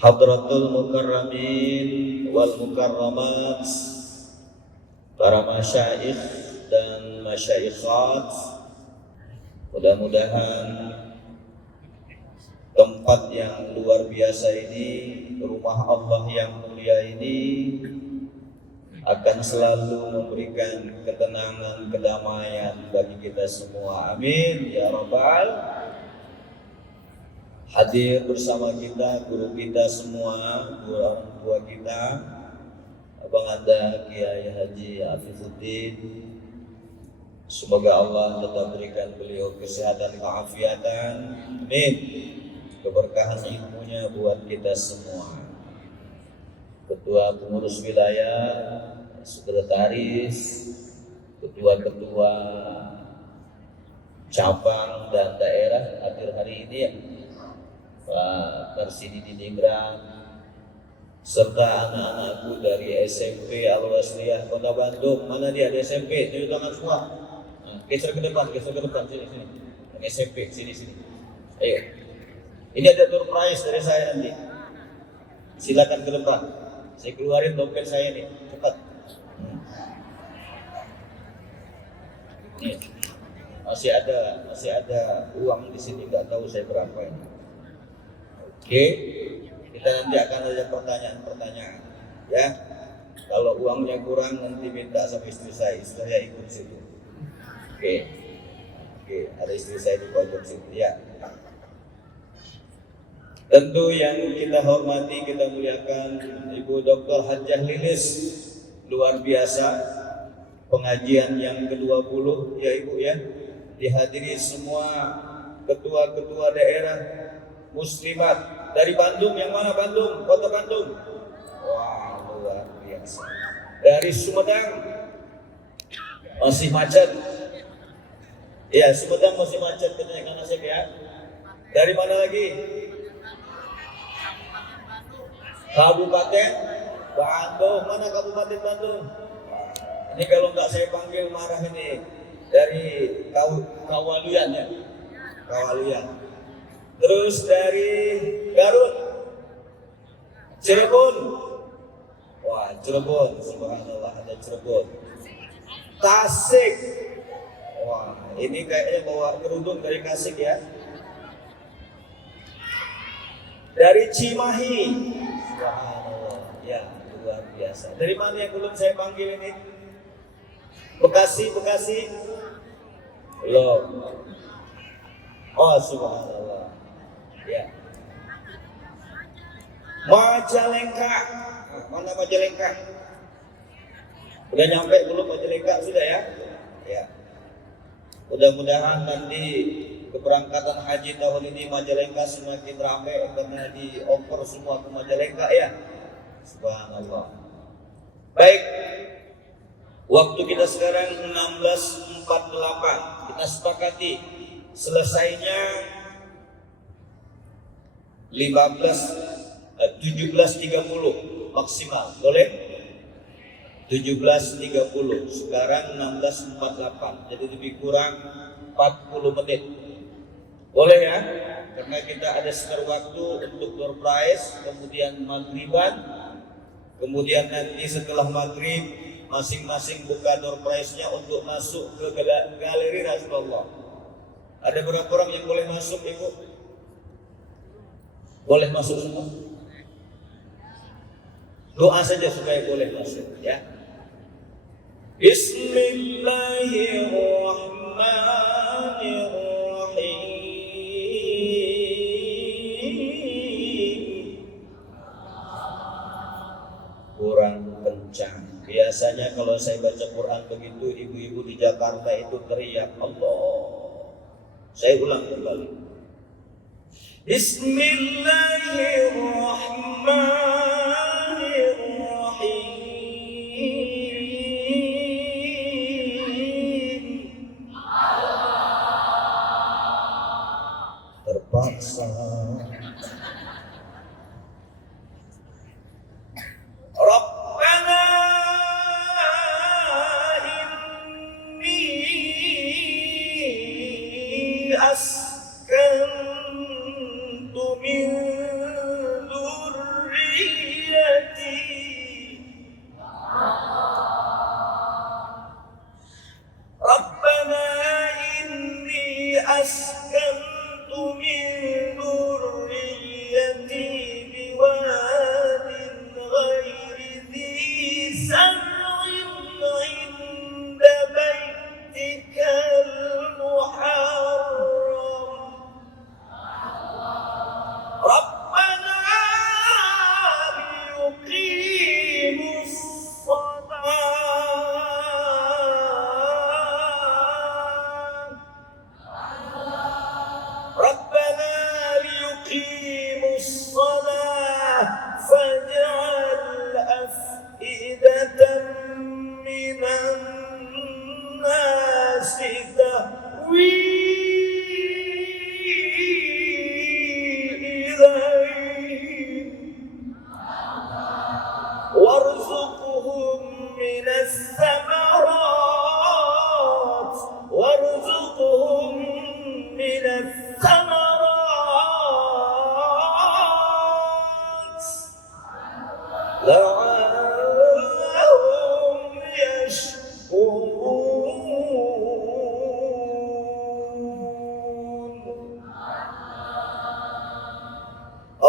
Hadratul Mukarramin wal Mukarramat, para masyaikh dan masyaikhat, mudah-mudahan tempat yang luar biasa ini, rumah Allah yang mulia ini akan selalu memberikan ketenangan, kedamaian bagi kita semua. Amin ya rabbal. Hadir bersama kita guru kita semua, guru orang tua kita, Abang Anda Kiai Haji Afifuddin. Semoga Allah tetap berikan beliau kesehatan, keafiatan, amin, keberkahan ilmunya buat kita semua. Ketua pengurus wilayah, sekretaris, ketua-ketua cabang dan daerah hadir hari ini ya. Pak Karsidi Diningrat serta anak-anakku dari SMP Al-Wasliyah Kota Bandung. Mana dia di SMP? Di tangan semua. Nah, geser ke depan sini. SMP sini. Ayo. Ini ada door prize dari saya nanti. Silakan ke depan. Saya keluarin dompet saya nih, cepat. Nih. Masih ada uang di sini, nggak tahu saya berapa ini. Oke, kita nanti akan ada pertanyaan, ya. Kalau uangnya kurang nanti minta sama istri saya ikut situ. Oke, ada istri saya di pojok situ, ya. Tentu yang kita hormati, kita muliakan Ibu Dr. Hajjah Lilis, luar biasa pengajian yang ke-20 ya Ibu ya. Dihadiri semua ketua-ketua daerah muslimat dari Bandung. Yang mana Bandung? Kota Bandung. Wah, luar biasa. Dari Sumedang masih macet. Ya, Sumedang masih macet kenaikan nasib ya. Dari mana lagi? Kabupaten Bandung. Mana Kabupaten Bandung? Ini kalau nggak saya panggil marah ini. Dari Kawaluyan ya. Kawaluyan. Terus dari Garut, Cirebon. Wah, Cirebon, subhanallah, ada Cirebon. Tasik. Wah, ini kayaknya bawa kerudung dari Tasik ya. Dari Cimahi. Subhanallah, ya luar biasa. Dari mana yang belum saya panggil ini? Bekasi. Belum. Oh, subhanallah. Ya. Majalengka. Mana Majalengka? Udah nyampe belum Majalengka sudah ya? Ya. Mudah-mudahan nanti keberangkatan haji tahun ini Majalengka semakin ramai karena dioper semua ke Majalengka ya. Subhanallah. Baik. Waktu kita sekarang 16.48. Kita sepakati selesainya 17.30 maksimal, boleh? 17.30. Sekarang 16.48. Jadi lebih kurang 40 menit. Boleh ya? Karena kita ada sekitar waktu untuk door prize, kemudian maghriban, kemudian nanti setelah maghrib masing-masing buka door prize-nya untuk masuk ke galeri Rasulullah. Ada berapa orang yang boleh masuk, Ibu? Boleh masuk semua? Doa saja supaya boleh masuk, ya. Bismillahirrahmanirrahim. Kurang kencang. Biasanya kalau saya baca Quran begitu, ibu-ibu di Jakarta itu teriak Allah. Saya ulang kembali. Bismillahirrahmanirrahim. Terpaksa. أسكنت من ذريتي تهوي إليه وارزقهم من الثمرات لعلهم يشكرون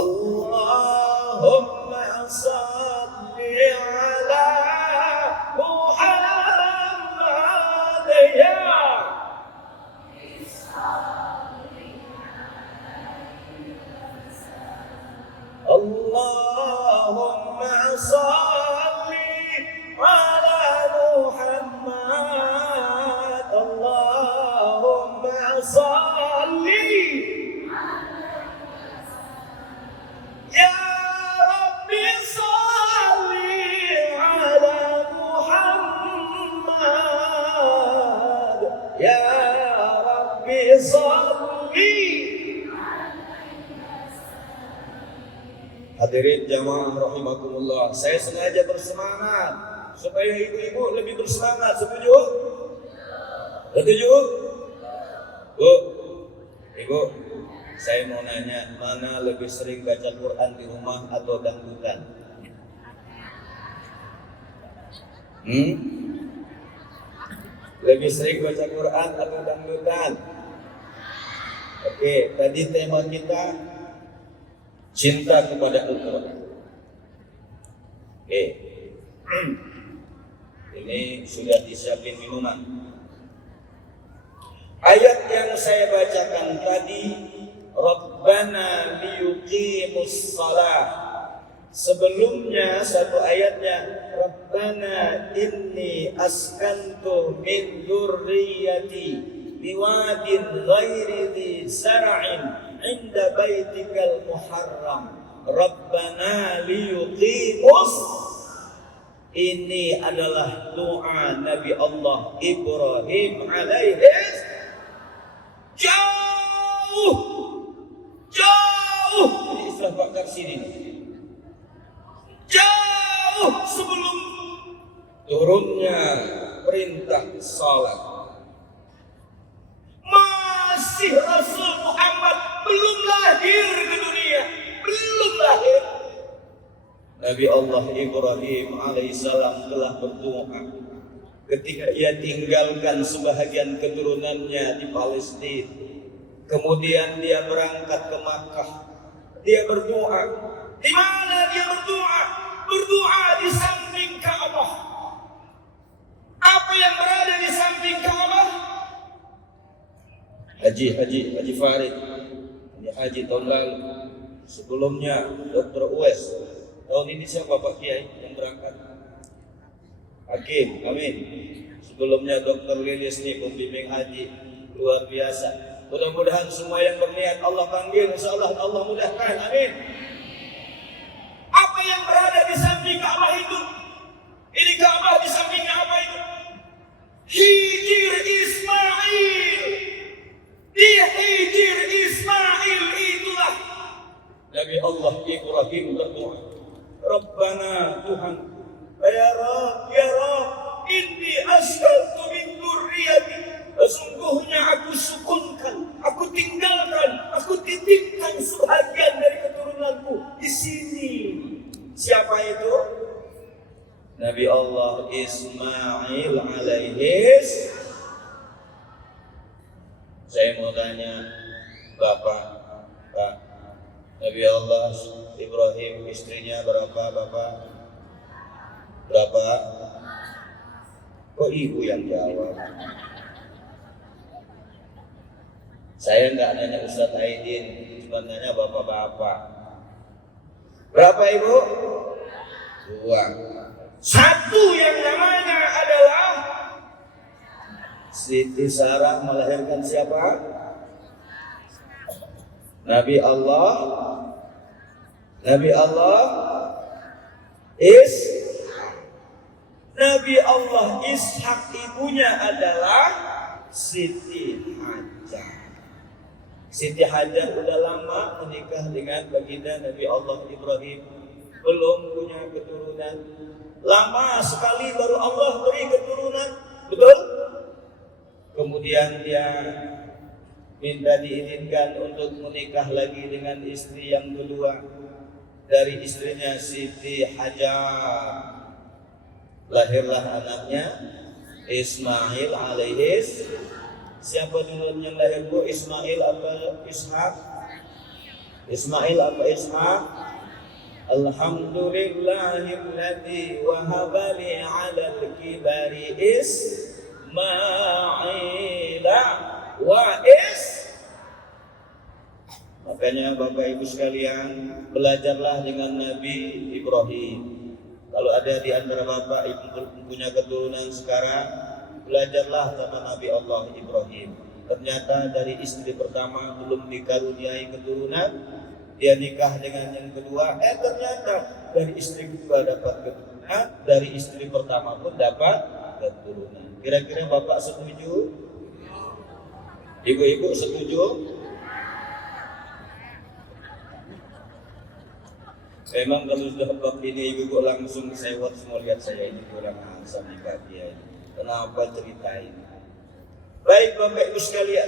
اللهم صل على محمد يا اللهم صل على محمد اللهم صل يا رب صل على محمد يا رب صل. Hadirin jamaah rahimakumullah, saya sengaja bersemangat supaya ibu-ibu lebih bersemangat. Setuju? Setuju? Bu, ibu, saya mau nanya, mana lebih sering baca Quran di rumah atau dangdutan? Lebih sering baca Quran atau dangdutan? Oke, tadi tema kita cinta kepada Al-Quran. Oke. Ini sudah disiapin minuman. Ayat yang saya bacakan tadi, Rabbana liyuqimus shalah. Sebelumnya satu ayatnya, Rabbana inni askantu min dzurriyyati biwadin ghairi dzi zar'in inda baitikal muharram Rabbana liyuqimus. Ini adalah doa Nabi Allah Ibrahim alaihi jauh ini istilah Pak Karsin ini jauh sebelum turunnya perintah salat. Masih Rasul Muhammad belum lahir ke dunia, belum lahir. Nabi Allah Ibrahim alaihissalam telah berdoa ketika ia tinggalkan sebahagian keturunannya di Palestina. Kemudian dia berangkat ke Makkah. Dia berdoa. Di mana dia berdoa? Berdoa di samping Ka'bah. Apa yang berada di samping Ka'bah? Haji Farid. Haji tahun lalu. Sebelumnya Dr. Uwais. Tahun ini siapa Pak Kiai yang berangkat? Hakim, amin. Sebelumnya Dr. Lilis nih pembimbing haji luar biasa. Mudah-mudahan semua yang berniat Allah panggil, insyaallah Allah mudahkan, amin. Apa yang berada di samping Ka'bah itu? Ini Ka'bah di sampingnya apa itu? Hijir Ismail. Di hijir Ismail itulah Nabi Allah Ibrahim berdoa. Rabbana Tuhan, ya Rab, inni askantu min dzurriyyati. Sesungguhnya aku sukunkan, aku tinggalkan, aku titipkan sebagian dari keturunanku di sini. Siapa itu? Nabi Allah Ismail alaihi. Saya mau tanya Bapak, Pak, Nabi Allah Ibrahim istrinya berapa Bapak? Berapa? Kok ibu yang jawab? Saya nggak nanya Ustadz Aidin, cuma nanya bapak-bapak. Berapa ibu? 2. Satu yang namanya adalah Siti Sarah melahirkan siapa? Nabi Allah Nabi Allah Ishak ibunya adalah Siti Hajar. Siti Hajar udah lama menikah dengan baginda Nabi Allah Ibrahim, belum punya keturunan. Lama sekali baru Allah beri keturunan, betul? Kemudian dia minta diizinkan untuk menikah lagi dengan istri yang kedua. Dari istrinya Siti Hajar lahirlah anaknya Ismail alaihis. Siapa dulu yang lahir bu? Ismail apa Ishak? Ismail apa Ishak? Alhamdulillahilladzi wahaba li 'alal kibari Ismaila wa Makanya Bapak Ibu sekalian, belajarlah dengan Nabi Ibrahim. Kalau ada di antara Bapak Ibu punya keturunan sekarang, belajarlah sama Nabi Allah Ibrahim. Ternyata dari istri pertama belum dikaruniai keturunan, dia nikah dengan yang kedua, ternyata dari istri kedua dapat keturunan, dari istri pertama pun dapat keturunan. Kira-kira Bapak setuju? Ibu-ibu setuju? Memang kalau sudah bab ini ibu langsung sewot semua, lihat saya ini kurang handsome nih Pak Kiai. Kenapa ceritain? Baik Bapak Ibu sekalian,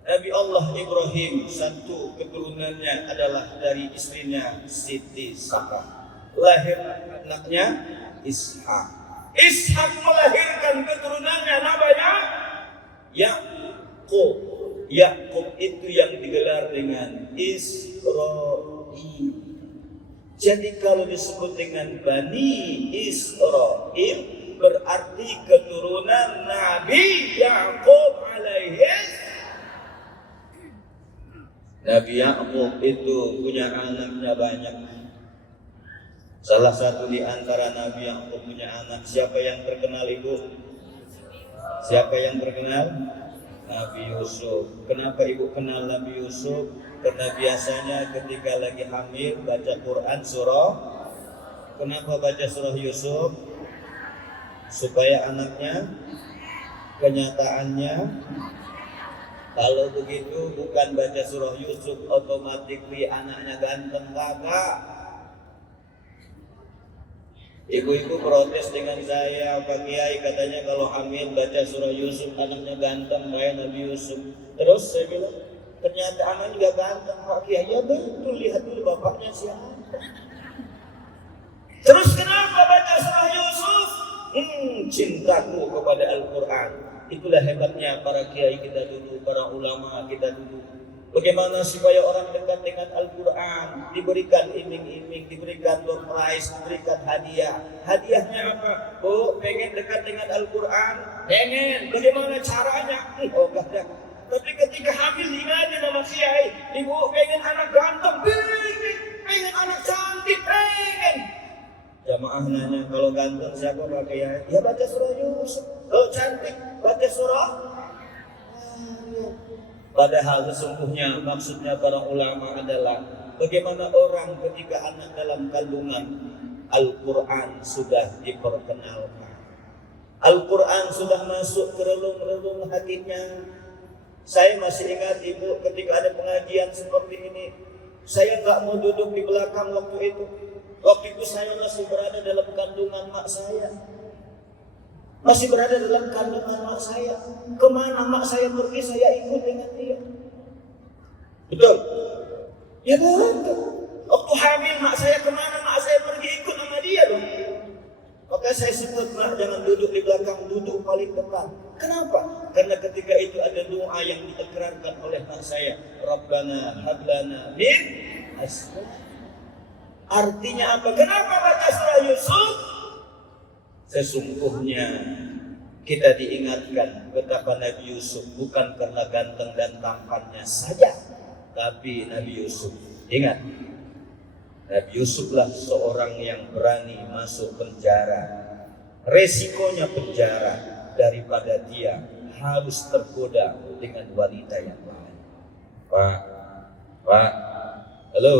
Nabi Allah Ibrahim satu keturunannya adalah dari istrinya Siti Saka. Lahir anaknya Ishak. Ishak melahirkan keturunannya namanya Yakub. Yakub itu yang digelar dengan Israil. Jadi kalau disebut dengan Bani Israel berarti keturunan Nabi Yakub alaihis. Nabi Yakub itu punya anaknya banyak. Salah satu di antara Nabi Yakub punya anak, siapa yang terkenal ibu? Siapa yang terkenal? Nabi Yusuf. Kenapa ibu kenal Nabi Yusuf? Karena biasanya ketika lagi hamil baca Quran surah. Kenapa baca surah Yusuf? Supaya anaknya, kenyataannya kalau begitu bukan baca surah Yusuf otomatis anaknya ganteng, kagak. Ibu-ibu protes dengan saya, Pak Kiai katanya kalau hamil baca surah Yusuf anaknya ganteng kayak Nabi Yusuf. Terus saya bilang, ternyata anaknya juga ganteng Pak Kiai. Ya betul, lihat dulu bapaknya siapa. Terus kenapa baca surah Yusuf? Cintaku kepada Al-Quran. Itulah hebatnya para kiai kita dulu, para ulama kita dulu. Bagaimana supaya orang dekat dengan Al-Quran, diberikan iming-iming, diberikan door prize, diberikan hadiah. Hadiahnya apa? Oh, pengen dekat dengan Al-Quran? Pengen. Bagaimana caranya? Oh, gak ada. Tapi ketika hamil ingatnya nama kiai, ibu pengen anak ganteng, pengen anak cantik, pengen. Jamaah nanya, kalau ganteng siapa Pak Kiai? Ya baca surah Yusuf. Kalau cantik, baca surah. Padahal sesungguhnya maksudnya para ulama adalah bagaimana orang ketika anak dalam kandungan, Al-Quran sudah diperkenalkan. Al-Quran sudah masuk ke relung-relung hatinya. Saya masih ingat ibu ketika ada pengajian seperti ini, saya nggak mau duduk di belakang waktu itu. Waktu itu saya masih berada dalam kandungan mak saya. Masih berada dalam kandungan mak saya. Kemana mak saya pergi, saya ikut dengan dia. Betul? Ya betul. Waktu hamil mak saya kemana, mak saya pergi ikut sama dia dong. Maka saya sebut mak jangan duduk di belakang, duduk paling depan. Kenapa? Karena ketika itu ada doa yang diikrarkan oleh mak saya. Rabbana hablana min azwajina. Artinya apa? Kenapa baca surah Yusuf? Sesungguhnya kita diingatkan betapa Nabi Yusuf bukan karena ganteng dan tampannya saja, tapi Nabi Yusuf, ingat, Nabi Yusuflah seorang yang berani masuk penjara. Resikonya penjara daripada dia harus tergoda dengan wanita yang lain. Pak, halo.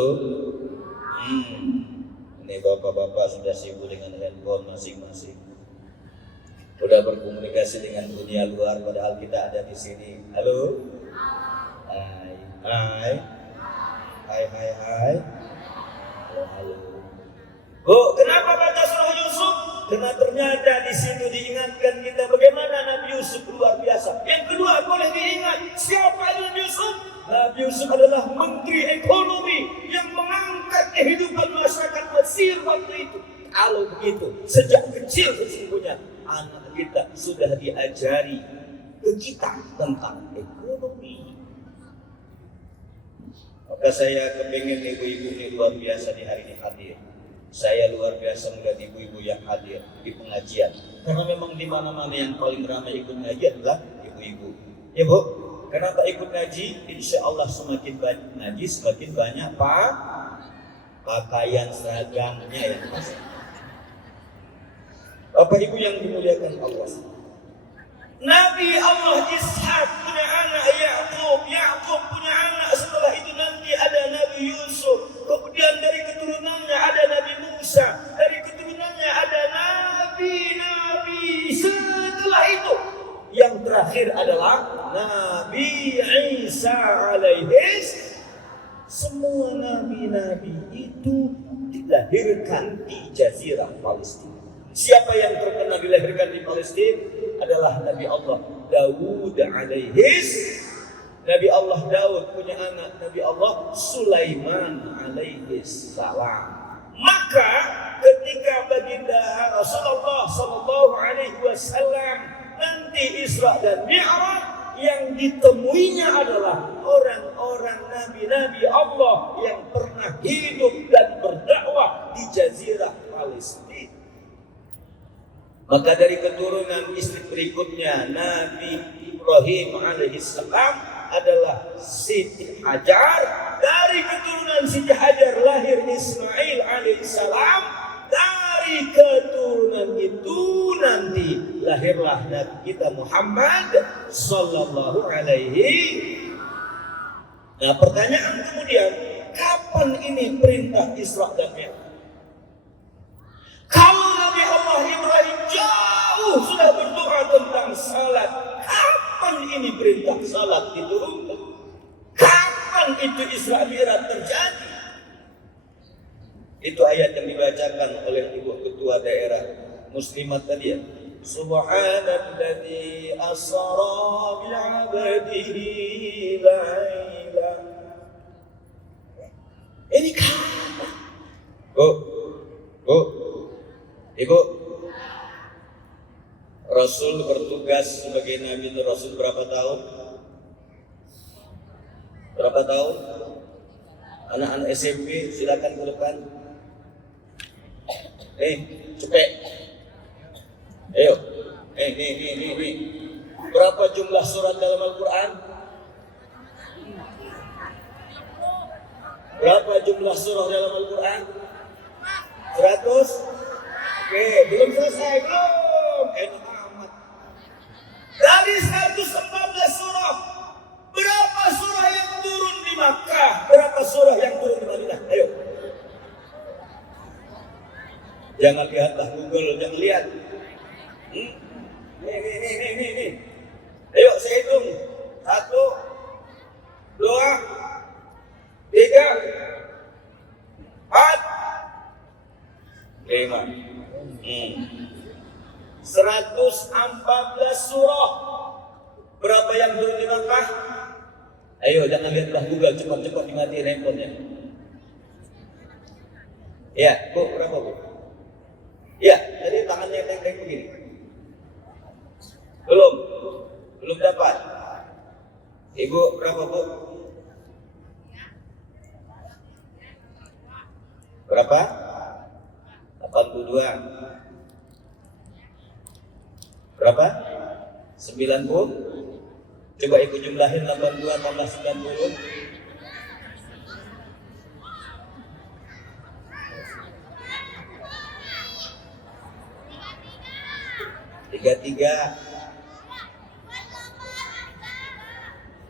Ini bapak-bapak sudah sibuk dengan handphone masing-masing. Udah berkomunikasi dengan dunia luar padahal kita ada di sini. Halo? Hai. Hai. Hai hai hai. Halo halo. Bu, kenapa baca surah Yusuf? Karena ternyata di situ diingatkan kita bagaimana Nabi Yusuf luar biasa. Yang kedua boleh diingat siapa Nabi Yusuf? Nabi Yusuf adalah menteri ekonomi yang mengangkat kehidupan masyarakat Mesir waktu itu. Kalau begitu, sejak kecil sesungguhnya anak kita sudah diajari ke kita tentang ekonomi. Maka saya kepingin ibu-ibu ini luar biasa di hari ini hadir. Saya luar biasa melihat ibu-ibu yang hadir di pengajian. Karena memang di mana-mana yang paling ramai ikut ngaji adalah ibu-ibu. Ya Bu, kenapa ikut ngaji? Insya Allah semakin banyak ngaji, semakin banyak pakaian seragamnya yang pasti. Bapak Ibu yang dimuliakan Allah. Nabi Allah Ishak punya anak Yakub, Yakub punya anak, setelah itu nanti ada Nabi Yusuf, kemudian dari keturunannya ada Nabi Musa, dari keturunannya ada nabi-nabi. Setelah itu yang terakhir adalah Nabi Isa alaihis. Semua nabi-nabi itu dilahirkan di Jazirah Palestina. Siapa yang terkena dilahirkan di Palestina adalah Nabi Allah Daud alaihis. Nabi Allah Daud punya anak Nabi Allah Sulaiman alaihis salam. Maka ketika baginda Rasulullah sallallahu alaihi wasallam nanti Isra dan Mi'raj, yang ditemuinya adalah orang-orang nabi-nabi Allah yang pernah hidup dan berdakwah di Jazirah Palestina. Maka dari keturunan istri berikutnya Nabi Ibrahim alaihissalam adalah Siti Hajar. Dari keturunan Siti Hajar lahir Ismail alaihissalam. Dari keturunan itu nanti lahirlah Nabi kita Muhammad sallallahu alaihi. Nah, pertanyaan kemudian, kapan ini perintah Isra dan Mi'raj? Kalau Nabi Allah Ibrahim jauh sudah berdoa tentang salat, kapan ini perintah salat diturunkan? Kapan itu Isra Mi'raj terjadi? Itu ayat yang dibacakan oleh Ibu Ketua Daerah Muslimat tadi ya. Subhanalladzi asra bi'abdihi laila. Ini kapan? Ibu, Rasul bertugas sebagai Nabi itu Rasul berapa tahun? Berapa tahun? Anak-anak SMP silakan ke depan. Cepet. Ayo. Nih. Berapa jumlah surat dalam Al-Quran? Berapa jumlah surah dalam Al-Quran? 100? Oke, belum selesai, belum. Enak amat. Dari 114 surah, berapa surah yang turun di Makkah? Berapa surah yang turun di Madinah? Ayo. Jangan lihatlah Google, jangan lihat. Nih. Ayo, saya hitung. 1, 2, 3, 4, 5. 114 surah. Berapa yang turun di Makkah? Ayo, jangan lihatlah Google, cepat-cepat dimatiin handphonenya. Ya, Bu, berapa Bu? Ya, jadi tangannya teng-teng begini. Belum dapat. Ibu, berapa Bu? Berapa? 82. Berapa? 90. Coba ikut jumlahin 82 tambah 90. 33.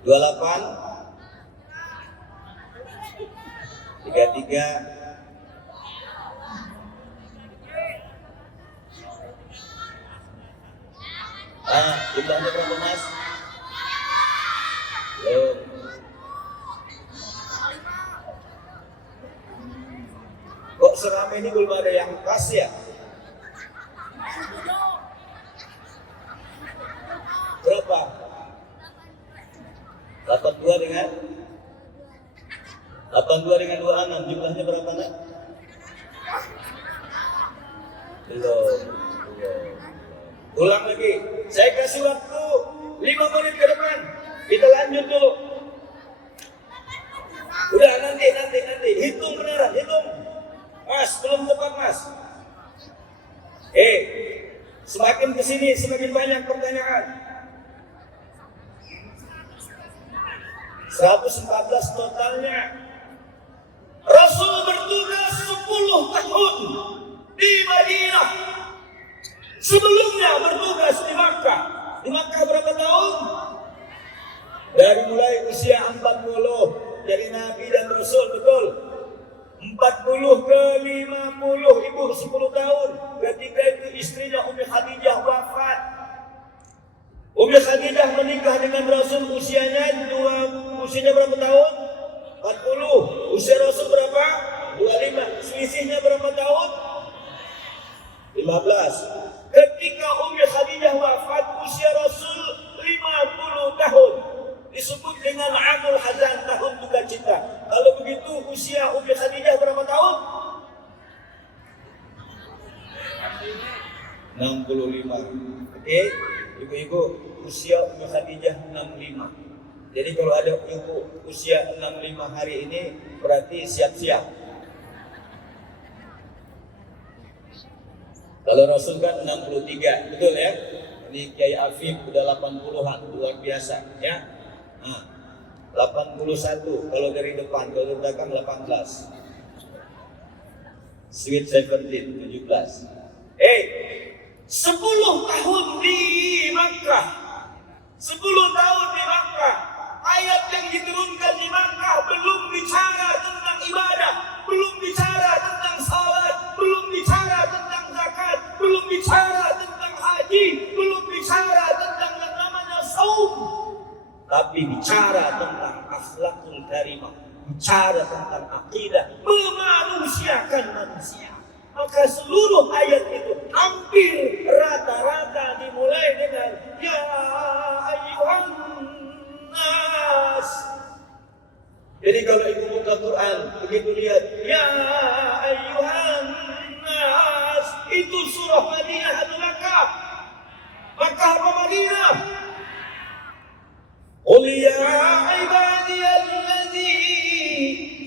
28. 33. 34. Jumlahnya berapa mas? Belum. Kok seramai ini belum ada yang pas ya? Berapa? 82 dengan 26. Jumlahnya berapa nak? Belum. Ulang lagi. Saya kasih waktu 5 menit ke depan. Kita lanjut dulu. Udah nanti. Hitung beneran, hitung. Mas, belum tepat mas. Semakin kesini semakin banyak pertanyaan. 114 totalnya. Rasul bertugas 10 tahun di Madinah. Sebelumnya bertugas di Makkah. Di Makkah berapa tahun? Dari mulai usia 40 jadi Nabi dan Rasul, betul? 40 ke 50, ibu 10 tahun. Ketika itu istrinya Ummi Khadijah wafat. Ummi Khadijah menikah dengan Rasul usianya berapa tahun? 40. Usia Rasul berapa? 25. Selisihnya berapa tahun? 15. Ketika Ummi Khadijah wafat, usia Rasul 50 tahun. Disebut dengan Amul Hazan, tahun duka cita. Kalau begitu usia Ummi Khadijah berapa tahun? 65. Oke, ibu-ibu usia Ummi Khadijah 65. Jadi kalau ada ibu usia 65 hari ini berarti siap-siap. Kalau Rasul kan 63, betul ya? Ini Kiai Afif udah 80-an, luar biasa ya. 81 kalau dari depan, kalau dari belakang 18. Sweet 17, 17. 10 tahun di Makkah. 10 tahun di Makkah. Ayat yang diturunkan di Makkah belum bicara tentang ibadah, belum bicara tentang salat, belum bicara tentang zakat, belum bicara tentang haji, belum bicara tentang yang namanya saum. Tapi bicara tentang akhlakul karimah, bicara tentang akidah, memanusiakan manusia. Maka seluruh ayat itu hampir rata-rata dimulai dengan ya ayyuhan nas. Jadi kalau ibu buka Quran begitu lihat ya ayyuhan nas, itu surah Madinah atau Makkah? Makkah apa Madinah? Qul ya ibadiyalladzi,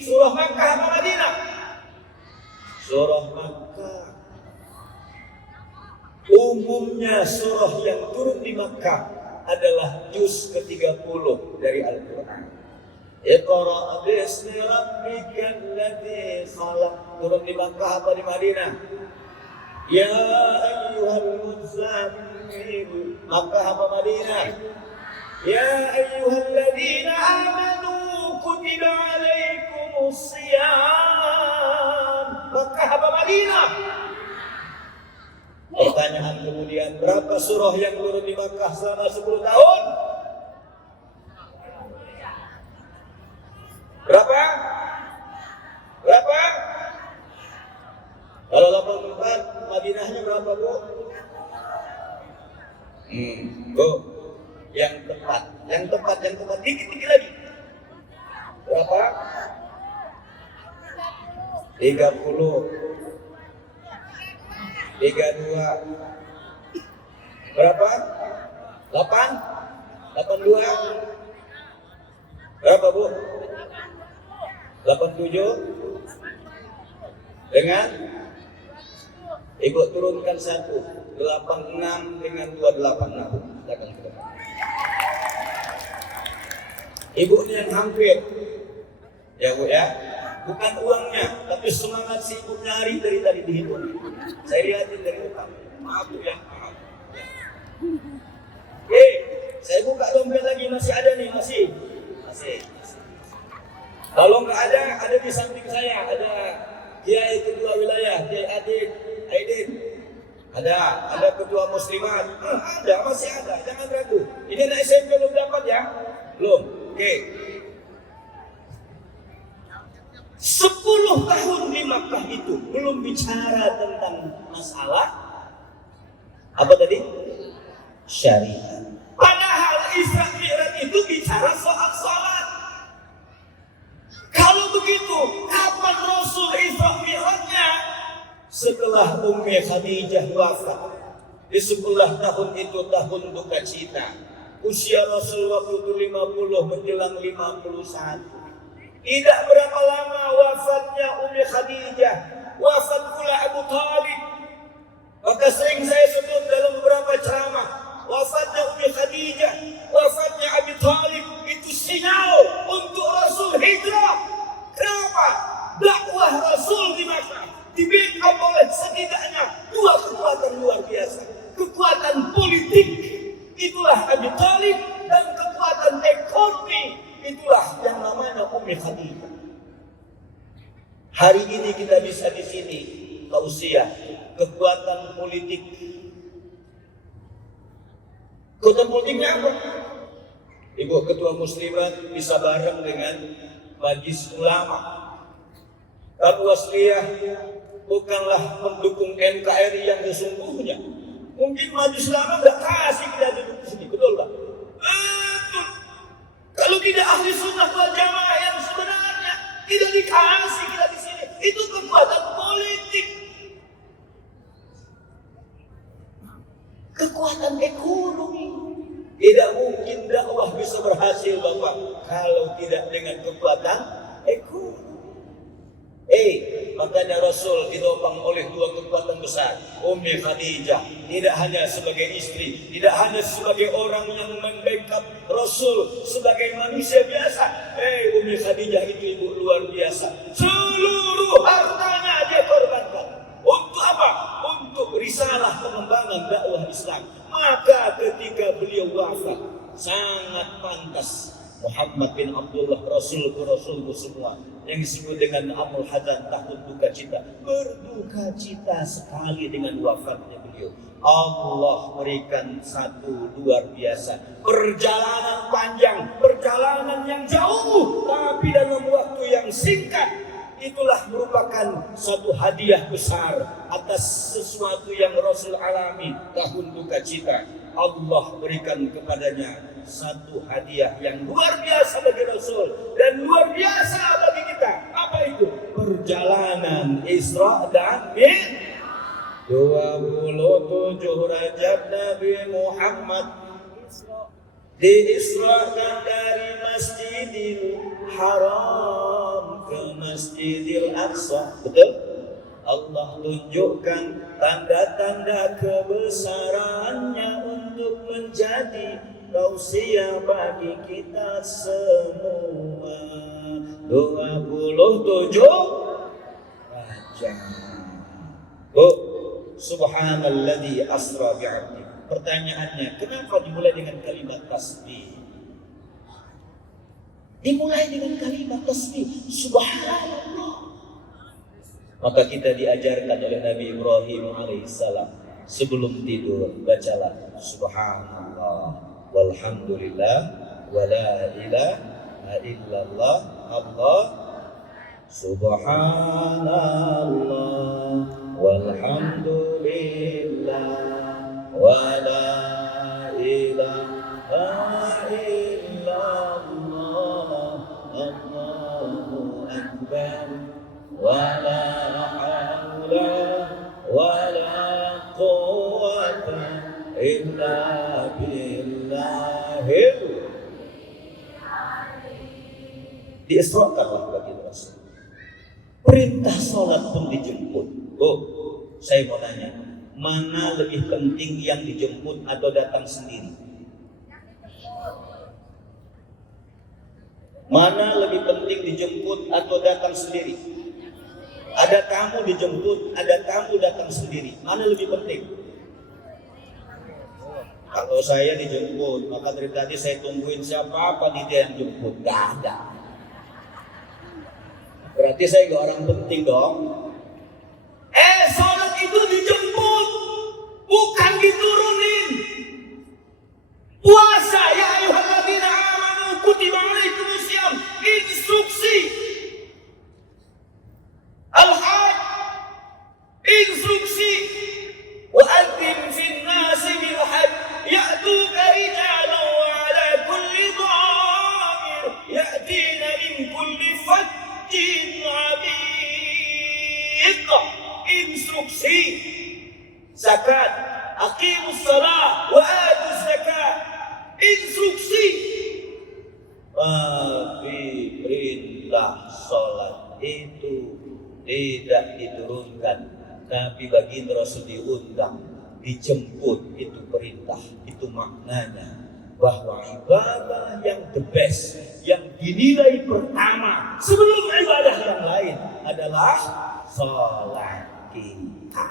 surah Makkah apa Madinah? Surah Makkah. Umumnya surah yang turun di Makkah adalah juz ke-30 dari Al-Quran. Iqra' bismi rabbikal ladzi khalaq. Turun di Makkah apa di Madinah? Ya ayyuhal muzammil. Makkah apa Madinah? Ya ayyuhalladzina amanu kutiba alaikumus shiyam. Makkah apa Madinah? Pertanyaan kemudian, berapa surah yang turun di Makkah selama 10 tahun? Berapa? Berapa? Kalau 84, Madinahnya berapa, Bu? Bu, yang tepat, dikit lagi. Berapa? 30. 32. Berapa? 8? 82? Berapa, Bu? 87? Dengan? Ibu turunkan 1. 86 dengan 28. Silakan ke depan. Ibunya yang hampir. Ya, Bu ya. Bukan uangnya, tapi semangat si ibu nyari dari tadi dihitung. Saya lihatin dari depan. Maaf Bu ya. Maaf. Saya buka dompet lagi, masih ada nih, masih. Kalau nggak ada di samping saya, ada Kiai Ketua Wilayah, Kiai Aidin. Ada Ketua Muslimat. Ada, masa masih ada, jangan ragu. Ini anak SMP belum dapat ya? Belum. Oke. 10 tahun di Makkah itu belum bicara tentang masalah apa tadi? Syariat. Padahal Isra Mi'raj itu bicara soal salat. Kalau begitu, kapan Rasul Isra Mi'rajnya? Setelah Ummi Khadijah wafat. Di 10 tahun itu tahun duka cita. Usia Rasul waktu itu 50 menjelang 51. Tidak berapa lama wafatnya Ummi Khadijah, wafat pula Abu Thalib. Maka sering saya sebut dalam beberapa ceramah, wafatnya Ummi Khadijah, wafatnya Abu Thalib itu sinyal untuk Rasul hijrah. Kenapa? Dakwah Rasul di Makkah di-backup oleh setidaknya 2 kekuatan luar biasa. Kekuatan politik, itulah Abu Thalib, dan kekuatan ekonomi, itulah yang namanya Ummi Khadijah. Hari ini kita bisa di sini, tausiah, kekuatan politik. Kekuatan politiknya apa? Ibu ketua muslimat bisa bareng dengan majlis ulama. Abu Wasliyah bukanlah mendukung NKRI yang sesungguhnya. Mungkin majlis ulama nggak kasih kita duduk di sini, betul nggak? Kalau tidak ahli sunnah wal jamaah yang sebenarnya tidak dikasih kita di sini, itu kekuatan politik, kekuatan ekonomi. Tidak mungkin dakwah bisa berhasil Bapak kalau tidak dengan kekuatan ekonomi. Makanya Rasul ditopang oleh 2 kekuatan besar. Ummi Khadijah tidak hanya sebagai istri, tidak hanya sebagai orang yang membackup Rasul sebagai manusia biasa. Ummi Khadijah itu ibu luar biasa. Seluruh hartanya dia korbankan. Untuk apa? Untuk risalah pengembangan dakwah Islam. Maka ketika beliau wafat, sangat pantas Muhammad bin Abdullah Rasulku semua yang disebut dengan Amul Hazan, tahun duka cita, berduka cita sekali dengan wafatnya beliau. Allah berikan satu luar biasa perjalanan panjang, perjalanan yang jauh, tapi dalam waktu yang singkat. Itulah merupakan satu hadiah besar atas sesuatu yang Rasul alami, tahun duka cita. Allah berikan kepadanya satu hadiah yang luar biasa bagi Rasul dan luar biasa bagi kita. Apa itu? Perjalanan Isra dan Mi'raj. 27 Rajab Nabi Muhammad diisrakan dari Masjidil Haram ke Masjidil Aqsa. Betul? Allah tunjukkan tanda-tanda kebesarannya untuk menjadi tausiah bagi kita semua. 27 Rajab. Subhanalladzi asra bi'abdi. Pertanyaannya, kenapa dimulai dengan kalimat tasbih? Dimulai dengan kalimat tasbih, subhanallah. Maka kita diajarkan oleh Nabi Ibrahim alaihissalam, sebelum tidur bacalah subhanallah walhamdulillah wala ilaha illallah Allah, subhanallah walhamdulillah wala ilaha illallah Allahu akbar wala haula wala quwwata illa billahil. Diisrakanlah bagi Rasul. Perintah sholat pun dijemput. Saya mau tanya, mana lebih penting yang dijemput atau datang sendiri? Mana lebih penting dijemput atau datang sendiri? Ada tamu dijemput, ada tamu datang sendiri. Mana lebih penting? Kalau saya dijemput, maka dari tadi saya tungguin siapa panitia yang jemput. Gak ada. Berarti saya gak orang penting dong. Sholat itu dijemput, bukan diturunin. instruksi zakat, aqimus shalah wa atuz zakat, instruksi. Tapi perintah sholat itu tidak diturunkan. Nabi baginda Rasul diundang, dijemput, itu perintah. Itu maknanya bahwa ibadah yang the best, yang dinilai pertama sebelum ibadah yang lain adalah sholat kita.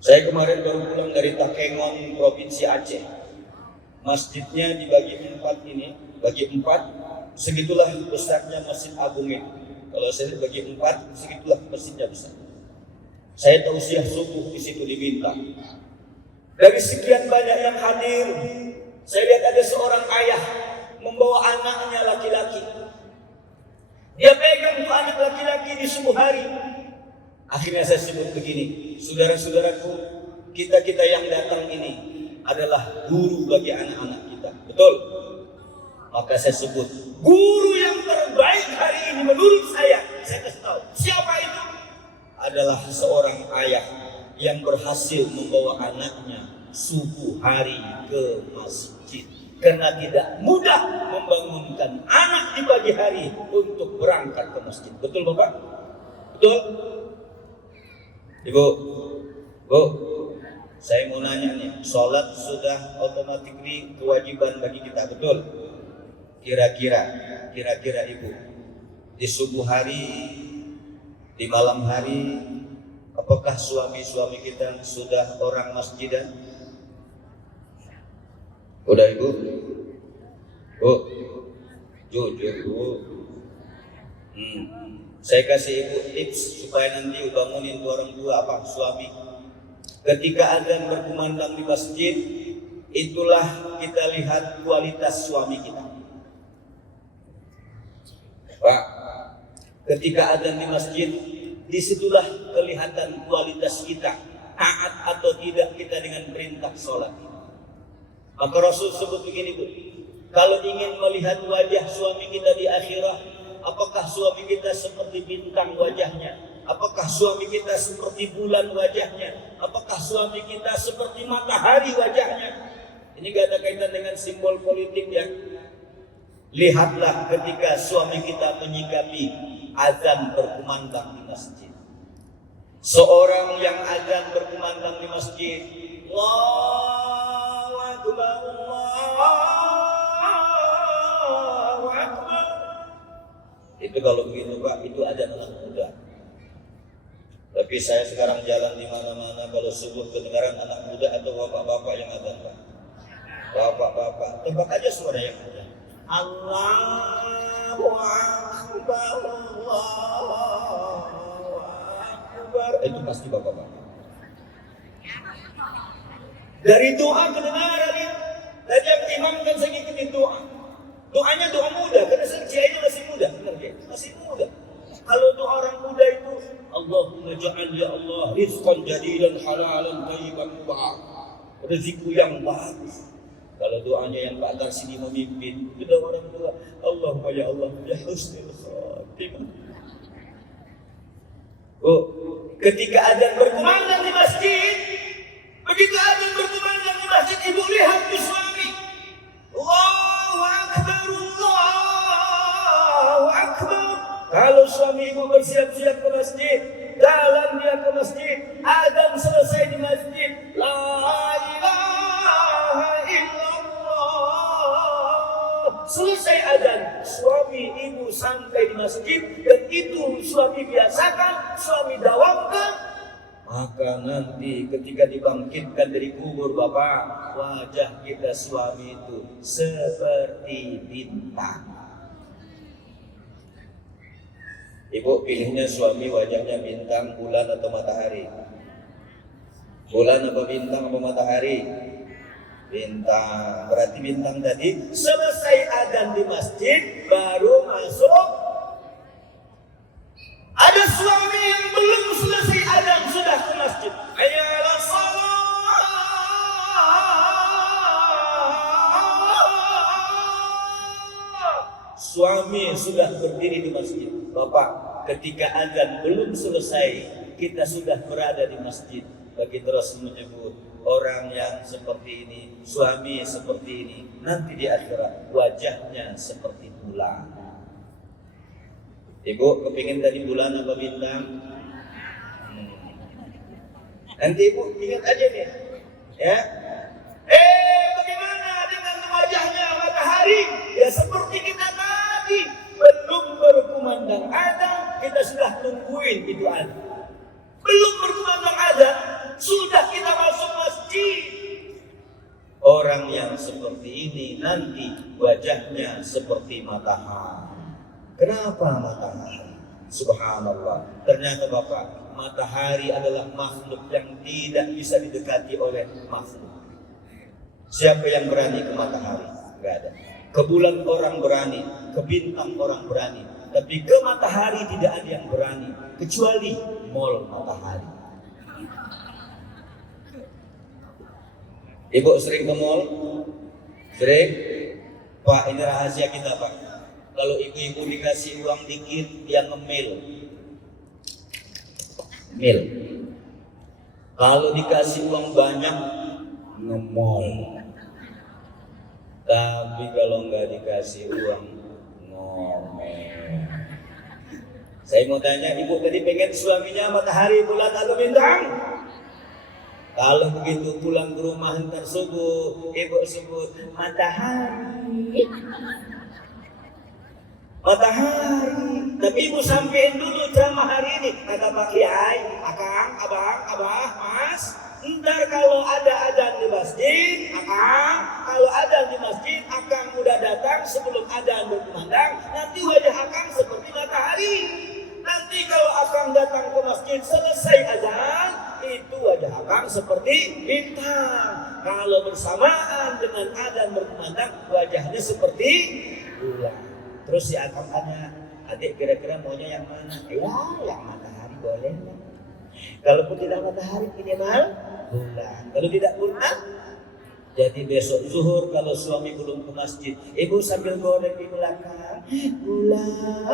Saya kemarin baru pulang dari Takengon, Provinsi Aceh. Masjidnya dibagi 4 ini, bagi 4, segitulah besarnya Masjid Agung itu. Kalau saya bagi 4, segitulah masjidnya besar. Saya tausiah subuh di situ di Bintang. Dari sekian banyak yang hadir, saya lihat ada seorang ayah membawa anaknya laki-laki. Dia pegang tuh anak laki-laki di subuh hari. Akhirnya saya sebut begini, saudara-saudaraku, kita yang datang ini adalah guru bagi anak-anak kita. Betul? Maka saya sebut, guru yang terbaik hari ini menurut saya kasih tahu. Siapa itu? Adalah seorang ayah yang berhasil membawa anaknya subuh hari ke masjid. Karena tidak mudah membangunkan anak di pagi hari untuk berangkat ke masjid. Betul Bapak? Betul? Ibu, Bu, saya mau nanya nih, sholat sudah otomatis kewajiban bagi kita, betul? Kira-kira Ibu, di subuh hari, di malam hari, apakah suami-suami kita sudah orang masjidan? Udah Ibu? Bu, jujur Bu. Saya kasih Ibu tips supaya nanti bangunin orang tua apa suami. Ketika adzan berkumandang di masjid, itulah kita lihat kualitas suami kita. Pak, ketika adzan di masjid, disitulah kelihatan kualitas kita, taat atau tidak kita dengan perintah sholat. Maka Rasul sebut begini Bu, kalau ingin melihat wajah suami kita di akhirat, apakah suami kita seperti bintang wajahnya? Apakah suami kita seperti bulan wajahnya? Apakah suami kita seperti matahari wajahnya? Ini gak ada kaitan dengan simbol politik ya. Lihatlah ketika suami kita menyikapi azan berkumandang di masjid. Seorang yang azan berkumandang di masjid, Allahu Akbar, Allahu Akbar. Itu kalau begitu Pak, itu azan anak muda. Tapi saya sekarang jalan di mana-mana, kalau subuh kedengaran anak muda atau bapak-bapak yang azan Pak. Bapak-bapak, tebak aja suara yang ada. Allahu Akbar, Allahu Akbar. Itu pasti bapak-bapak. Dari doa kedengaran itu. Tadi yang imam kan saya ngikutin doa. Doanya doa muda, karena saya ini masih muda, benar ya? Masih muda. Kalau doa orang muda itu, Allahumma ja'al ya Allah rizqan jadidan halalan thayyiban mubarak. Rezeki yang bagus. Kalau doanya yang Pak Tarsidi memimpin, itu doa orang tua, Allahumma ya Allah ya husnul khatimah. Oh, ketika adzan berkumandang di masjid, begitu adzan berkumandang di masjid, ibu lihat di suami. Allahu Akbar, Allahu Akbar. Kalau suami ibu bersiap-siap ke masjid, jalan dia ke masjid, adzan selesai di masjid, la ilaha illallah. Selesai adzan, suami ibu sampai di masjid, dan itu suami biasakan, suami dawamkan. Maka nanti ketika dibangkitkan dari kubur Bapak, wajah kita suami itu seperti bintang. Ibu pilihnya suami wajahnya bintang, bulan atau matahari? Bulan apa bintang apa matahari? Bintang. Berarti bintang tadi selesai adzan di masjid baru masuk. Ada suami yang belum selesai adzan sudah ke masjid. Ayalah salat. Suami sudah berdiri di masjid. Bapak, ketika adzan belum selesai, kita sudah berada di masjid. Bagi terus menyebut orang yang seperti ini, suami seperti ini, nanti di akhirat wajahnya seperti bulan. Ibu kepingin tadi bulan apa bintang? Nanti ibu ingat aja nih, ya. Bagaimana dengan wajahnya matahari? Ya seperti kita tadi, belum berkumandang azan, kita sudah tungguin itu azan. Belum berkumandang azan, sudah kita masuk masjid. Orang yang seperti ini nanti wajahnya seperti matahari. Kenapa matahari? Subhanallah. Ternyata Bapak, matahari adalah makhluk yang tidak bisa didekati oleh makhluk. Siapa yang berani ke matahari? Gak ada. Ke bulan orang berani, ke bintang orang berani, tapi ke matahari tidak ada yang berani kecuali mall matahari. Ibu sering ke mall? Sering? Pak, ini rahasia kita Pak. Kalau ibu-ibu dikasih uang dikit, dia ngemil. Mil. Kalau dikasih uang banyak, ngemol. Tapi kalau nggak dikasih uang, ngomel. Saya mau tanya, ibu tadi pengen suaminya matahari, bulan atau bintang? Kalau begitu pulang ke rumah ntar subuh, ibu sebut matahari. Matahari. Tapi ibu sampein dulu ceramah hari ini. Kata Pak Kiai, Akang, Abang, Abah, Mas. Ntar kalau ada adzan di masjid, Akang. Kalau adzan di masjid, Akang udah datang sebelum adzan berkumandang. Nanti wajah Akang seperti matahari. Nanti kalau Akang datang ke masjid selesai adzan, itu wajah Akang seperti bintang. Kalau bersamaan dengan adzan berkumandang, wajahnya seperti bulan. Terus si Akang tanya, adik kira-kira maunya yang mana? Ya, yang matahari boleh. Kalaupun tidak matahari minimal bulan. Kalau tidak bulan, jadi besok zuhur kalau suami belum ke masjid, ibu sambil goreng di belakang, bulan,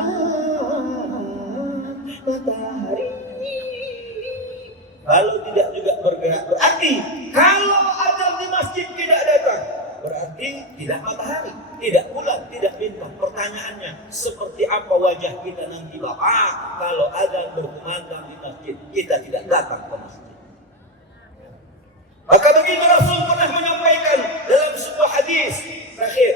matahari. Kalau tidak juga bergerak, berarti kalau adzan di masjid tidak datang, berarti tidak matahari, tidak bulan, tidak bintang. Pertanyaannya, seperti apa wajah kita nanti Bapak kalau adzan berkumandang di masjid, kita tidak datang ke masjid? Maka begini Rasul pernah menyampaikan dalam sebuah hadis terakhir,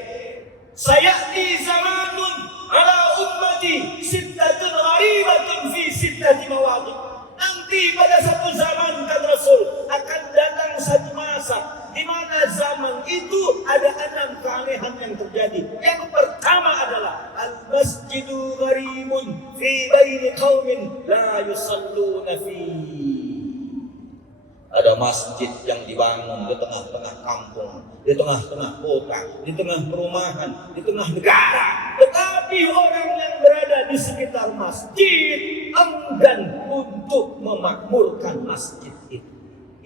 sayati zamanun ala ummati sittatun gharibatun fi sittati mawadhi. Nanti pada satu zaman, kata Rasul, akan datang satu masa di mana zaman itu ada 6 keanehan yang terjadi. Yang pertama adalah al-masjidu gharibun fi baini qaumin la yusalluna fi. Ada masjid yang dibangun di tengah-tengah kampung, di tengah-tengah kota, di tengah perumahan, di tengah negara. Tetapi orang yang berada di sekitar masjid enggan untuk memakmurkan masjid itu.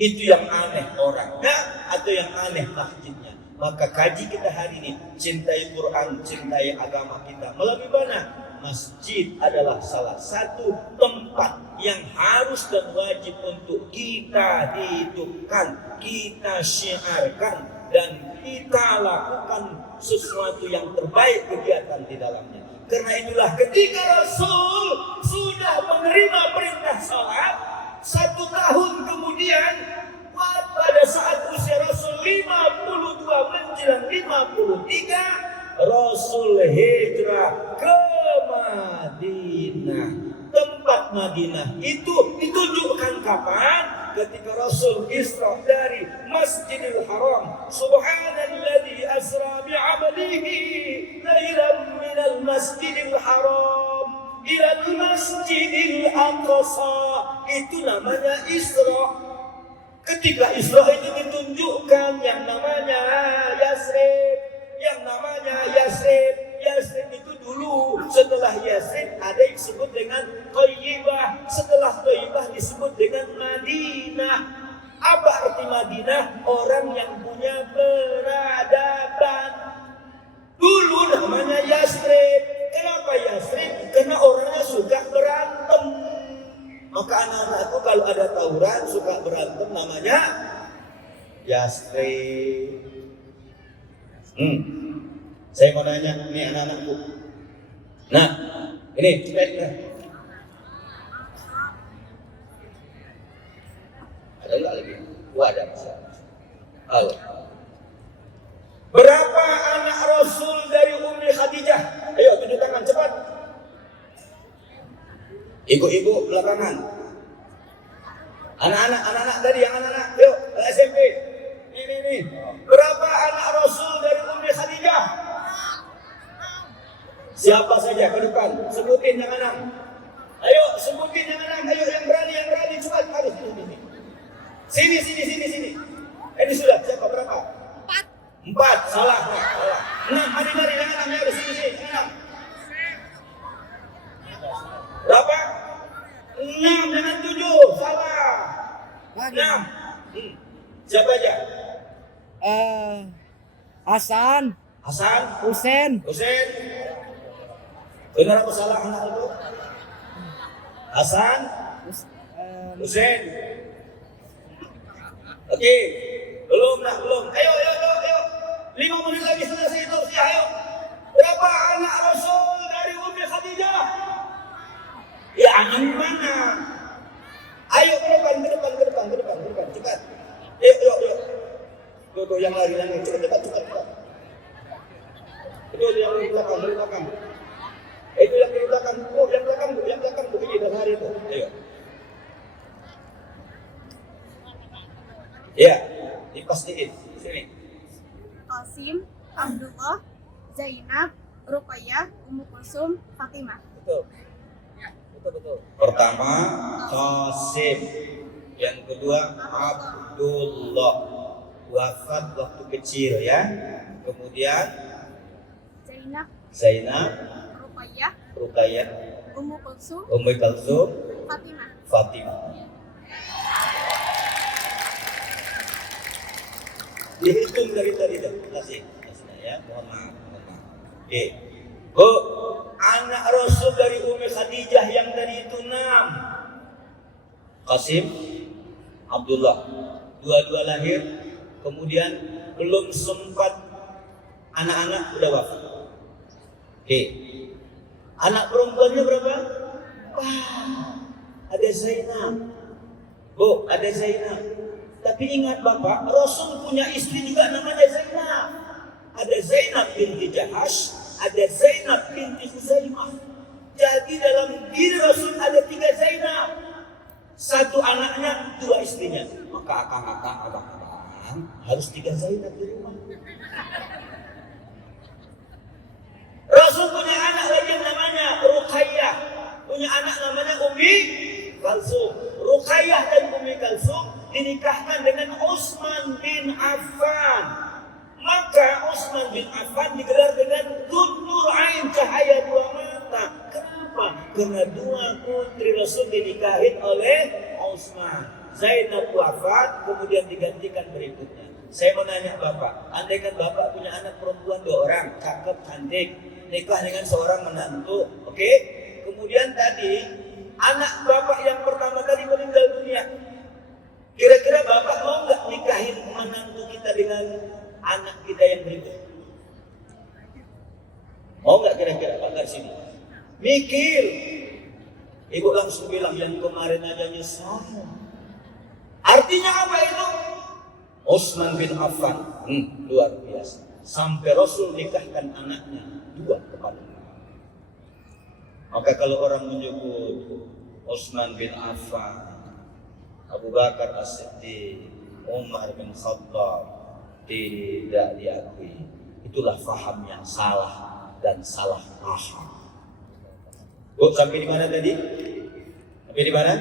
Itu yang aneh orangnya atau yang aneh masjidnya. Maka kaji kita hari ini, cintai Quran, cintai agama kita. Melalui mana? Masjid adalah salah satu tempat yang harus dan wajib untuk kita hidupkan, kita syiarkan, dan kita lakukan sesuatu yang terbaik kegiatan di dalamnya. Karena itulah ketika Rasul sudah menerima perintah salat, 1 tahun kemudian pada saat usia Rasul 52 menjelang 53, Rasul hijrah ke Madinah. Tempat Madinah itu ditunjukkan kapan? Ketika Rasul Isra dari Masjidil Haram. Subhanalladzi asra bi'abdihi lailan minal Masjidil Haram ilal Masjidil Aqsa. Itu namanya Isra. Ketika Isra itu ditunjukkan yang namanya Yasrib. Yang namanya Yasrib. Yasrib itu dulu, setelah Yasrib ada yang disebut dengan Thayyibah. Setelah Thayyibah disebut dengan Madinah. Apa arti Madinah? Orang yang punya peradaban. Dulu namanya Yasrib. Kenapa Yasrib? Karena orangnya suka berantem. Maka anak-anakku ada tawuran suka berantem namanya Yasri. Saya mau nanya nih anak-anakku. Nah, ini baiklah. Ada nggak lagi? Wah, ada. Halo. Berapa anak Rasul dari Ummi Khadijah? Ayo tunjuk tangan cepat. Ibu-ibu belakangan. Anak-anak dari yang anak-anak. Yuk, SMP. Ini. Berapa anak Rasul dari Ummi Khadijah? Siapa saja ke depan? Sebutin yang enam. Ayo, sebutin yang enam. Ayo, yang berani cepat. Harus ini. Sini. Ini sudah siapa berapa? 4. Salah. 6. Mari yang enam. Ayo sini. 6. Berapa? 6 dengan 7. Salah. 6. Siapa aja? Hasan, Husain. Benar apa salah anak itu? Hasan, Husain. Oke, belum. Ayo. 5 menit lagi selesai itu. Ayo. Berapa anak Rasul dari Ummi Khadijah? Ya, anak mana? Ayo ke depan. Cepat. Yuk. Tuh yang lari. Cepat. Itu yang di belakang. Itu yang di belakang. Yang belakang begini dah hari itu. Ayo. Ya, dipastiin. Sini. Qasim, Abdullah, Zainab, Ruqayyah, Ummu Kulsum, Fatimah. Betul. Pertama Qasim, yang kedua Abdullah, wafat waktu kecil ya. Kemudian Zainab, Ruqayyah, Ummu Kulsum, Fatimah. Dihitung dari tadi dah. Kasih ya. Mohon maaf. Oke. Bu, anak Rasul dari Ummi Khadijah yang tadi itu 6. Qasim, Abdullah. Dua-dua lahir, kemudian belum sempat anak-anak udah wafat. Oke. Anak perempuannya berapa? Wah, ada Zainab. Bu, ada Zainab. Tapi ingat Bapak, Rasul punya istri juga namanya Zainab. Ada Zainab binti Jahash, ada Zainab binti Huzaimah. Jadi dalam diri Rasul ada 3 Zainab. 1 anaknya, 2 istrinya. Maka abang harus 3 Zainab di rumah. Rasul punya anak lagi namanya Ruqayyah. Punya anak namanya Ummi Kulsum. Ruqayyah dan Ummi Kulsum dinikahkan dengan Utsman bin Affan. Maka Utsman bin Affan digelar dengan Dzun-Nur Ain, cahaya 2 mata. Kenapa? Karena 2 putri Rasul dinikahin oleh Utsman. Zainab wafat, kemudian digantikan berikutnya. Saya mau nanya Bapak, andai kan Bapak punya anak perempuan 2 orang, cakep, cantik, nikah dengan seorang menantu, oke? Kemudian tadi anak Bapak yang pertama kali meninggal dunia. Kira-kira Bapak mau nggak nikahin menantu kita dengan anak kita yang berikut? Mau nggak kira-kira Pak dari sini? Mikir. Ibu langsung bilang yang kemarin aja nyesal. Artinya apa itu? Utsman bin Affan, luar biasa. Sampai Rasul nikahkan anaknya 2 kepadanya. Maka kalau orang menyebut Utsman bin Affan, Abu Bakar As-Siddiq, Umar bin Khattab tidak diakui. Itulah faham yang salah dan salah paham. Bu, sampai di mana tadi? Sampai di mana?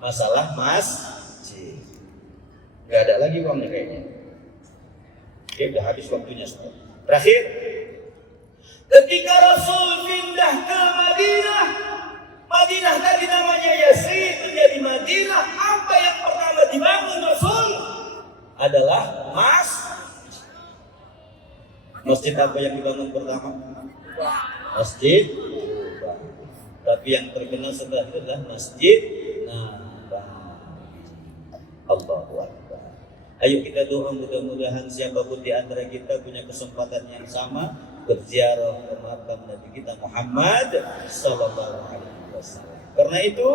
Masalah masjid. Gak ada lagi uangnya kayaknya. Oke, udah habis waktunya semua. Terakhir, ketika Rasul pindah ke Madinah, Madinah tadi namanya Yasrib menjadi Madinah. Apa yang pertama dibangun Rasul? Adalah masjid. Apa yang dibangun pertama? Masjid. Tapi yang terkenal setelah itu adalah Masjid Nabawi. Allahu Akbar. Ayo kita doa, mudah-mudahan siapapun di antara kita punya kesempatan yang sama berziarah ke makam Nabi kita Muhammad sallallahu alaihi wasallam. Karena itu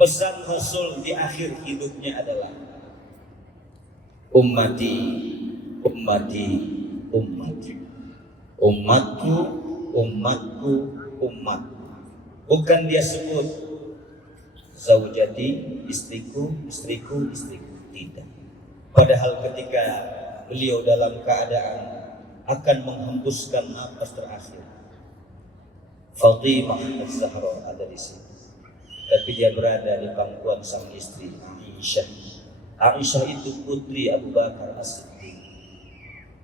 pesan Rasul di akhir hidupnya adalah ummati, ummati, ummati. Umatku, umatku, umat. Bukan dia sebut zaujati, istriku, istriku, istriku. Tidak. Padahal ketika beliau dalam keadaan akan menghembuskan napas terakhir, Fatimah Az-Zahra ada di sini. Tapi dia berada di pangkuan sang istri Aisyah. Aisyah itu putri Abu Bakar As-Siddiq.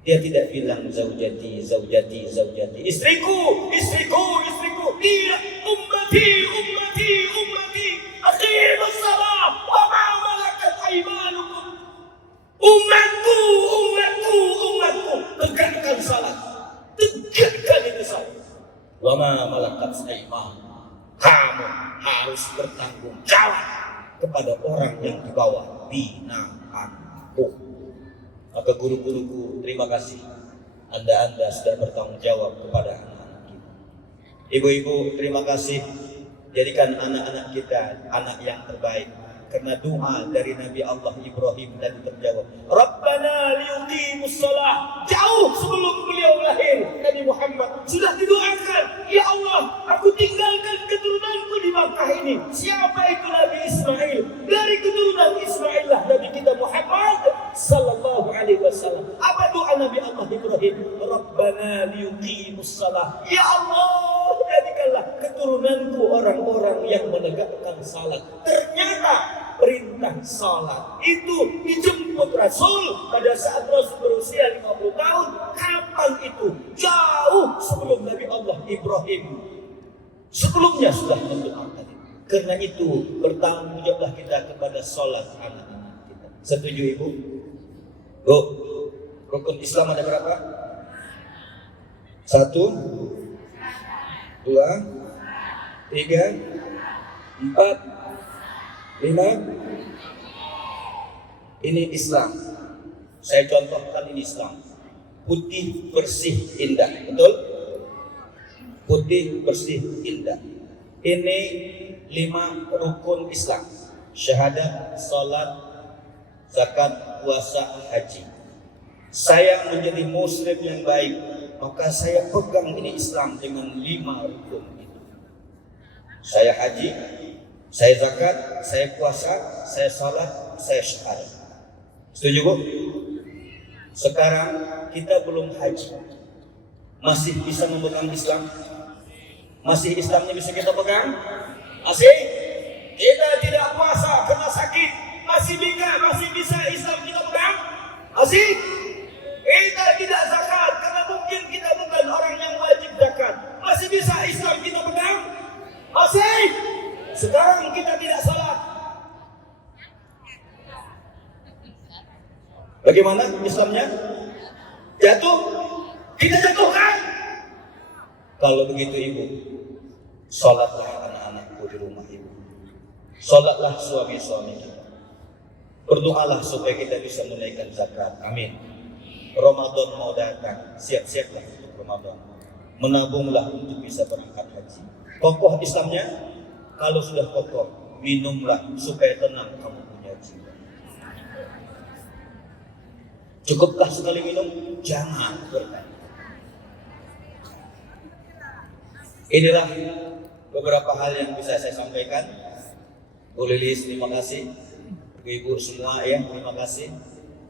Dia tidak bilang zaujati, zaujati, zaujati. Istriku, istriku, istriku. Dia ummati, ummati, ummati. Aqimus salam wa ma malakat aymanukum. Umatku, umatku, umatku. Tegakkan salat. Tegakkan itu salat. Wa ma malakat aymanukum. Kamu harus bertanggung jawab kepada orang yang di bawah binanganmu. Maka guru-guruku, terima kasih. Anda sudah bertanggung jawab kepada anak-anak kita. Ibu-ibu, terima kasih. Jadikan anak-anak kita anak yang terbaik. Karena doa dari Nabi Allah Ibrahim tadi terjawab. Rabbana liyuqimus shalah. Jauh sebelum beliau lahir, Nabi Muhammad sudah didoakan, ya Allah, aku tinggalkan keturunanku di Makkah ini. Siapa itu Nabi Ismail? Dari keturunan Ismail lah Nabi kita Muhammad sallallahu alaihi wasallam. Apa doa Nabi Allah Ibrahim? Rabbana liyuqimus shalah. Ya Allah, jadikanlah keturunanku orang-orang yang menegakkan salat. Ternyata perintah salat itu dijemput Rasul pada saat Rasul berusia 50 tahun. Kapan itu? Jauh sebelum Nabi Allah Ibrahim. Sebelumnya sudah mendoakan. Karena itu bertanggung jawablah kita kepada salat anak-anak kita. Setuju Ibu? Go. Rukun Islam ada berapa? 1, 2, 3, 4, 5. Ini Islam. Saya contohkan ini Islam. Putih, bersih, indah. Betul? Putih, bersih, indah. Ini 5 rukun Islam. Syahadat, salat, zakat, puasa, haji. Saya menjadi muslim yang baik, maka saya pegang ini Islam dengan 5 rukun itu. Saya haji, saya zakat, saya puasa, saya salat, saya syahadat. Setuju Bu? Sekarang kita belum haji. Masih bisa memegang Islam? Masih Islamnya bisa kita pegang? Masih? Kita tidak puasa karena sakit. Masih bisa Islam kita pegang? Masih? Kita tidak zakat karena mungkin kita bukan orang yang wajib zakat. Masih bisa Islam kita pegang? Masih? Sekarang kita tidak salat. Bagaimana Islamnya? Jatuh? Kita jatuhkan? Kalau begitu Ibu, salatlah anak-anakku di rumah Ibu. Salatlah suami-suami kita. Berdoalah supaya kita bisa menunaikan zakat. Amin. Ramadan mau datang, siap-siaplah untuk Ramadan. Menabunglah untuk bisa berangkat haji. Kokoh Islamnya? Kalau sudah kokoh, minumlah supaya tenang kamu punya jiwa. Cukupkah sekali minum? Jangan bertanya. Inilah beberapa hal yang bisa saya sampaikan. Bu Lilis, terima kasih. Ibu semua ya, terima kasih.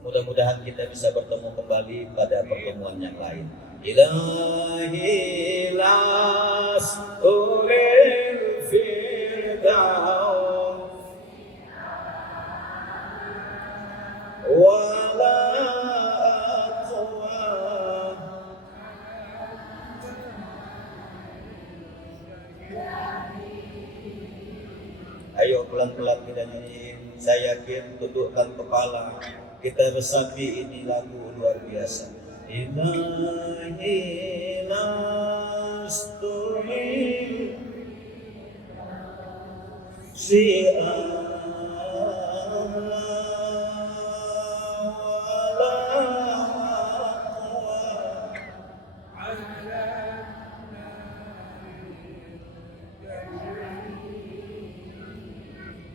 Mudah-mudahan kita bisa bertemu kembali pada pertemuan yang lain. Ilahi las'ulil firdaun wala aqwa. Ayo pelan-pelan kita nyanyi. Saya yakin tundukkan kepala. Kita resapi ini lagu luar biasa. Ilahi lasturi si Allah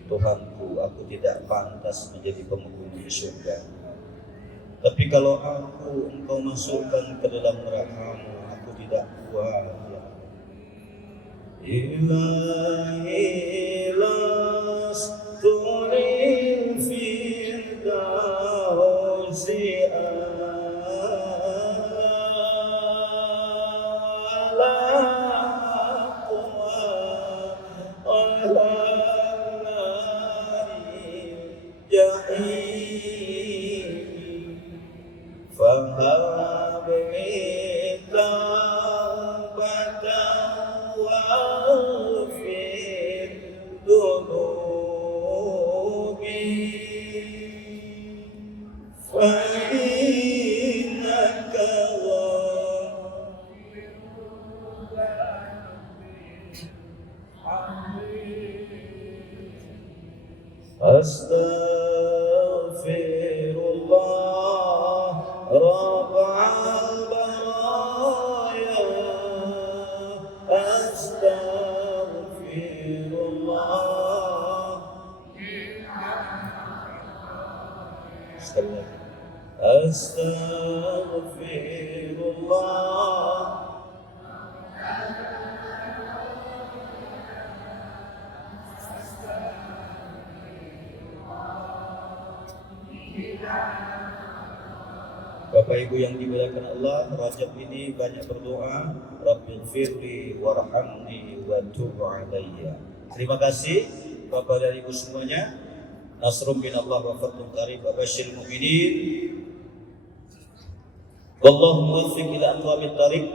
Tuhanku, aku tidak pantas menjadi penghuni surga. Tapi kalau engkau masukkan ke dalam neraka-Mu, aku tidak kuat. Ya Ilahi lastulil firdausi ala aqwa ala nari jahim fahabli taubatan waghfir dunubi fa innaka Astaghfirullah Rabbal baraya Astaghfirullah. Sekali lagi. Astaghfirullah. Bapak Ibu yang dimuliakan Allah, Rajab ini banyak berdoa, Rabbighfirli warhamni wa tub alayya. Terima kasih Bapak dan Ibu semuanya. Nasrun min Allah wa fathun qarib wa basyiril mu'minin. Wallahu muwaffiq ila aqwamit thariq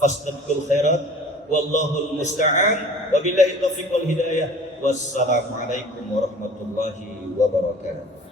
fastabiqul khairat wallahul musta'an wa billahi taufiq wal hidayah. Wassalamu alaikum warahmatullahi wabarakatuh.